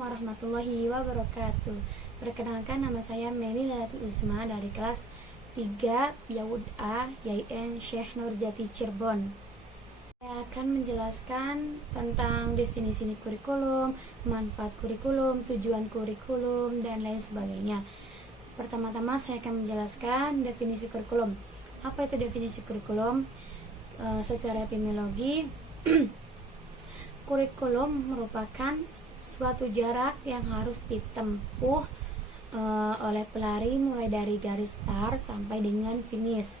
warahmatullahi wabarakatuh. Perkenalkan, nama saya Meli Lalatul Uzma dari kelas 3 Yaud A YN Syekh Nurjati Cirebon. Saya akan menjelaskan tentang definisi kurikulum, manfaat kurikulum, tujuan kurikulum, dan lain sebagainya. Pertama-tama saya akan menjelaskan definisi kurikulum. Apa itu definisi kurikulum? Secara etimologi, kurikulum merupakan suatu jarak yang harus ditempuh oleh pelari mulai dari garis start sampai dengan finish.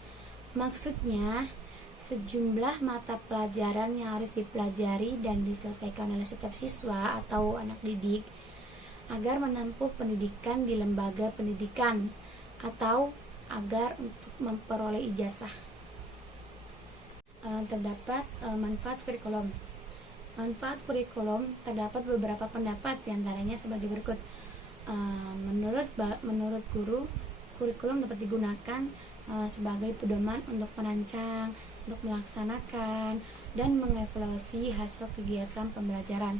Maksudnya, sejumlah mata pelajaran yang harus dipelajari dan diselesaikan oleh setiap siswa atau anak didik agar menempuh pendidikan di lembaga pendidikan atau agar untuk memperoleh ijazah. Terdapat manfaat kurikulum. Manfaat kurikulum terdapat beberapa pendapat, diantaranya sebagai berikut. Menurut guru, kurikulum dapat digunakan sebagai pedoman untuk merancang, untuk melaksanakan, dan mengevaluasi hasil kegiatan pembelajaran.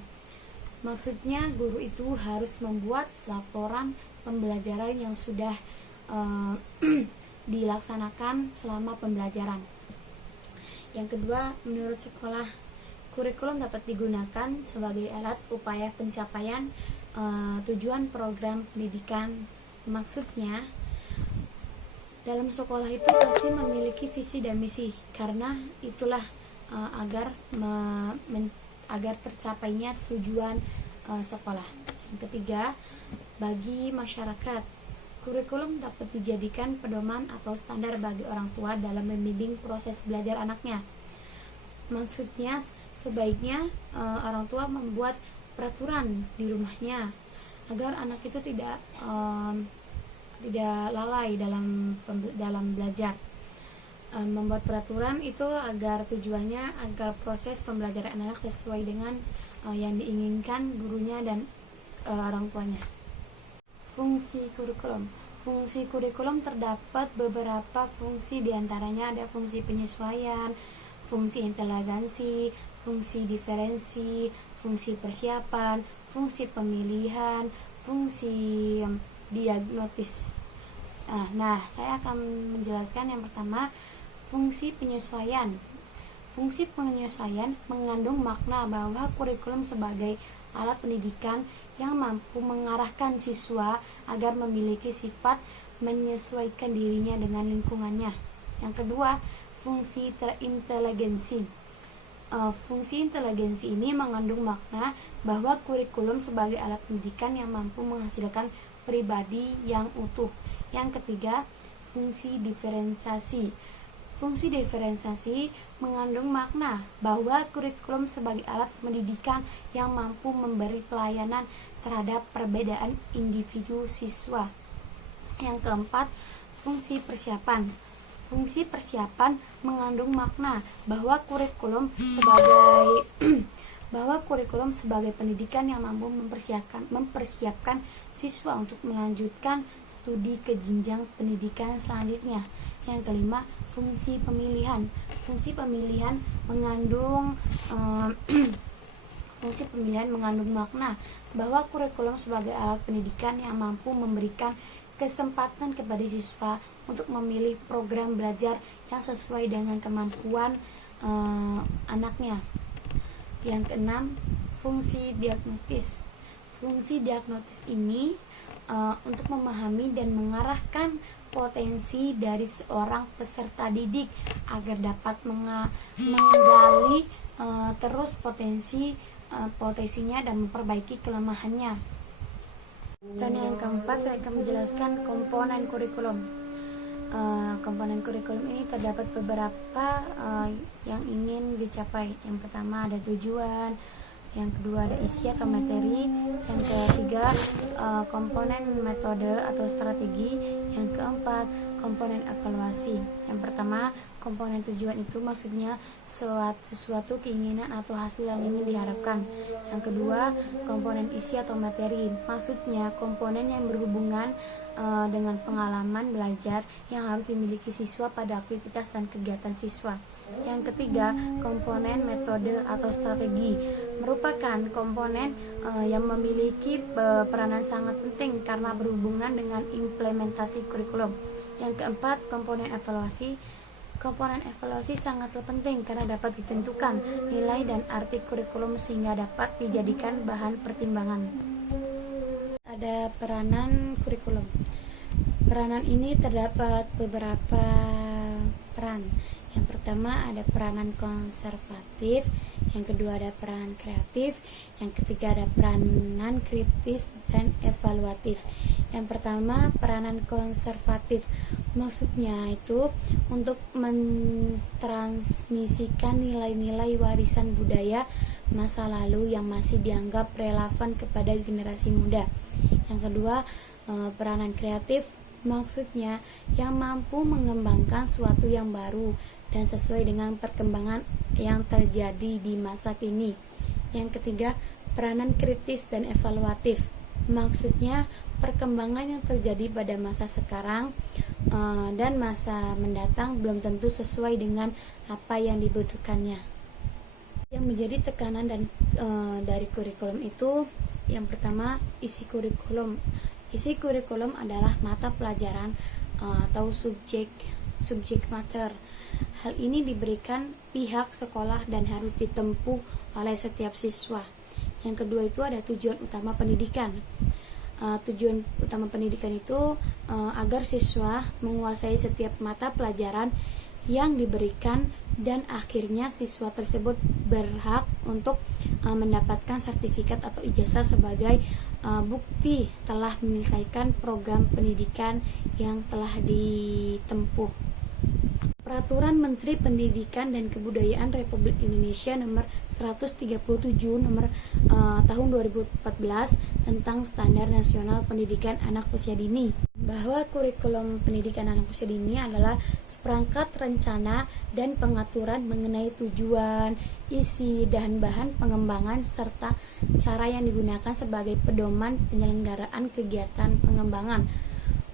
Maksudnya, guru itu harus membuat laporan pembelajaran yang sudah dilaksanakan selama pembelajaran. Yang kedua, menurut sekolah, kurikulum dapat digunakan sebagai alat upaya pencapaian tujuan program pendidikan. Maksudnya, dalam sekolah itu pasti memiliki visi dan misi, karena itulah agar tercapainya tujuan sekolah. Yang ketiga, bagi masyarakat, kurikulum dapat dijadikan pedoman atau standar bagi orang tua dalam membimbing proses belajar anaknya. Maksudnya, sebaiknya orang tua membuat peraturan di rumahnya agar anak itu tidak lalai dalam belajar. Membuat peraturan itu agar tujuannya agar proses pembelajaran anak sesuai dengan yang diinginkan gurunya dan orang tuanya. Fungsi kurikulum. Fungsi kurikulum terdapat beberapa fungsi, diantaranya ada fungsi penyesuaian, fungsi inteligensi, fungsi diferensi, fungsi persiapan, fungsi pemilihan, fungsi diagnosis. Nah, saya akan menjelaskan yang pertama, fungsi penyesuaian. Fungsi penyesuaian mengandung makna bahwa kurikulum sebagai alat pendidikan yang mampu mengarahkan siswa agar memiliki sifat menyesuaikan dirinya dengan lingkungannya. Yang kedua, fungsi inteligensi. Fungsi inteligensi ini mengandung makna bahwa kurikulum sebagai alat pendidikan yang mampu menghasilkan pribadi yang utuh. Yang ketiga, fungsi diferensiasi. Fungsi diferensiasi mengandung makna bahwa kurikulum sebagai alat pendidikan yang mampu memberi pelayanan terhadap perbedaan individu siswa. Yang keempat, fungsi persiapan. Fungsi persiapan mengandung makna bahwa kurikulum sebagai pendidikan yang mampu mempersiapkan siswa untuk melanjutkan studi ke jenjang pendidikan selanjutnya. Yang kelima, fungsi pemilihan. Fungsi pemilihan mengandung makna bahwa kurikulum sebagai alat pendidikan yang mampu memberikan kesempatan kepada siswa untuk memilih program belajar yang sesuai dengan kemampuan anaknya. Yang keenam, fungsi diagnosis. Fungsi diagnosis ini untuk memahami dan mengarahkan potensi dari seorang peserta didik agar dapat menggali terus potensinya dan memperbaiki kelemahannya. Dan yang keempat, saya akan menjelaskan komponen kurikulum. Komponen kurikulum ini terdapat beberapa yang ingin dicapai. Yang pertama ada tujuan, yang kedua ada isi atau materi, yang ketiga komponen metode atau strategi, yang keempat komponen evaluasi. Yang pertama, komponen tujuan itu maksudnya sesuatu keinginan atau hasil yang ingin diharapkan. Yang kedua, komponen isi atau materi, maksudnya komponen yang berhubungan dengan pengalaman belajar yang harus dimiliki siswa pada aktivitas dan kegiatan siswa. Yang ketiga, komponen metode atau strategi merupakan komponen yang memiliki peranan sangat penting karena berhubungan dengan implementasi kurikulum. Yang keempat, komponen evaluasi. Komponen evaluasi sangatlah penting karena dapat ditentukan nilai dan arti kurikulum sehingga dapat dijadikan bahan pertimbangan. Ada peranan kurikulum. Peranan ini terdapat beberapa peran. Yang pertama ada peranan konservatif, yang kedua ada peranan kreatif, yang ketiga ada peranan kritis dan evaluatif. Yang pertama peranan konservatif, maksudnya itu untuk mentransmisikan nilai-nilai warisan budaya masa lalu yang masih dianggap relevan kepada generasi muda. Yang kedua peranan kreatif, maksudnya yang mampu mengembangkan suatu yang baru dan sesuai dengan perkembangan yang terjadi di masa kini. Yang ketiga, peranan kritis dan evaluatif. Maksudnya perkembangan yang terjadi pada masa sekarang dan masa mendatang belum tentu sesuai dengan apa yang dibutuhkannya. Yang menjadi tekanan dari kurikulum itu, yang pertama isi kurikulum. Isi kurikulum adalah mata pelajaran atau subjek mater. Hal ini diberikan pihak sekolah dan harus ditempuh oleh setiap siswa. Yang kedua itu ada tujuan utama pendidikan. Tujuan utama pendidikan itu agar siswa menguasai setiap mata pelajaran yang diberikan dan akhirnya siswa tersebut berhak untuk mendapatkan sertifikat atau ijazah sebagai bukti telah menyelesaikan program pendidikan yang telah ditempuh. Peraturan Menteri Pendidikan dan Kebudayaan Republik Indonesia nomor 137 nomor tahun 2014 tentang Standar Nasional Pendidikan Anak Usia Dini, bahwa kurikulum pendidikan anak usia dini adalah seperangkat rencana dan pengaturan mengenai tujuan, isi, dan bahan pengembangan serta cara yang digunakan sebagai pedoman penyelenggaraan kegiatan pengembangan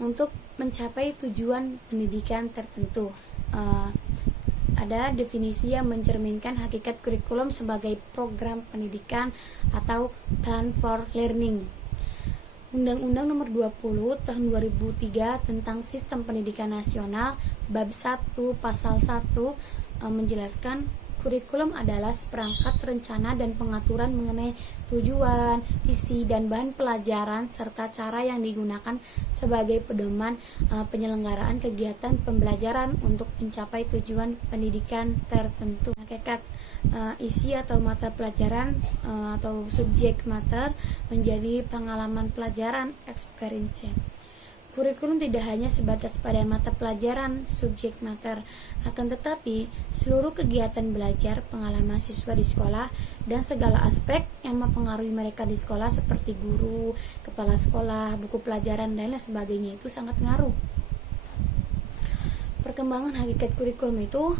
untuk mencapai tujuan pendidikan tertentu. Ada definisi yang mencerminkan hakikat kurikulum sebagai program pendidikan atau plan for learning. Undang-Undang Nomor 20 Tahun 2003 tentang Sistem Pendidikan Nasional Bab 1 Pasal 1 menjelaskan kurikulum adalah seperangkat rencana dan pengaturan mengenai tujuan, isi, dan bahan pelajaran serta cara yang digunakan sebagai pedoman penyelenggaraan kegiatan pembelajaran untuk mencapai tujuan pendidikan tertentu. Hakikat isi atau mata pelajaran atau subjek mater menjadi pengalaman pelajaran experience. Kurikulum tidak hanya sebatas pada mata pelajaran subjek mater, akan tetapi seluruh kegiatan belajar pengalaman siswa di sekolah dan segala aspek yang mempengaruhi mereka di sekolah seperti guru, kepala sekolah, buku pelajaran, dan lain sebagainya itu sangat ngaruh. Perkembangan hakikat kurikulum itu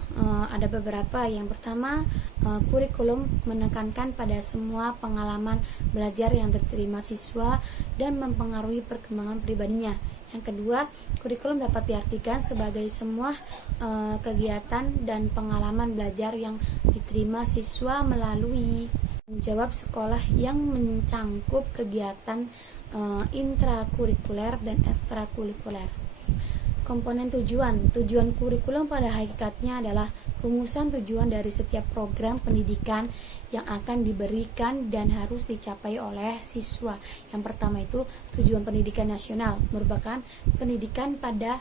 ada beberapa. Yang pertama, kurikulum menekankan pada semua pengalaman belajar yang diterima siswa dan mempengaruhi perkembangan pribadinya. Yang kedua, kurikulum dapat diartikan sebagai semua kegiatan dan pengalaman belajar yang diterima siswa melalui jawab sekolah yang mencangkup kegiatan intrakurikuler dan ekstrakurikuler. Komponen tujuan. Tujuan kurikulum pada hakikatnya adalah rumusan tujuan dari setiap program pendidikan yang akan diberikan dan harus dicapai oleh siswa. Yang pertama itu tujuan pendidikan nasional, merupakan pendidikan pada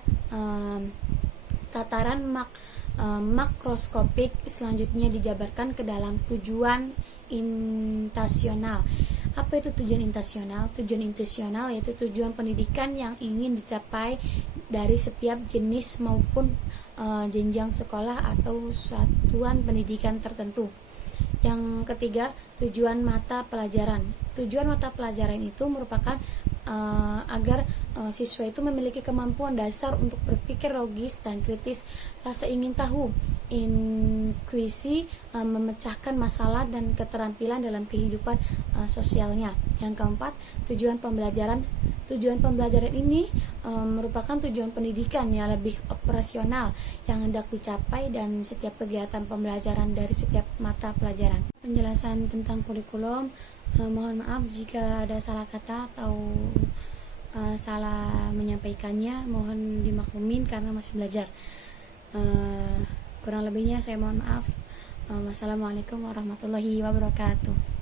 tataran makroskopik, selanjutnya dijabarkan ke dalam tujuan intasional. Apa itu tujuan intasional? Tujuan intasional yaitu tujuan pendidikan yang ingin dicapai dari setiap jenis maupun jenjang sekolah atau satuan pendidikan tertentu. Yang ketiga, tujuan mata pelajaran. Tujuan mata pelajaran itu merupakan agar siswa itu memiliki kemampuan dasar untuk berpikir logis dan kritis, rasa ingin tahu, intuisi, memecahkan masalah dan keterampilan dalam kehidupan sosialnya. Yang keempat, tujuan pembelajaran. Tujuan pembelajaran ini merupakan tujuan pendidikan yang lebih operasional yang hendak dicapai dan setiap kegiatan pembelajaran dari setiap mata pelajaran. Penjelasan tentang kurikulum, mohon maaf jika ada salah kata atau salah menyampaikannya, mohon dimaklumin karena masih belajar. Kurang lebihnya saya mohon maaf. Wassalamualaikum warahmatullahi wabarakatuh.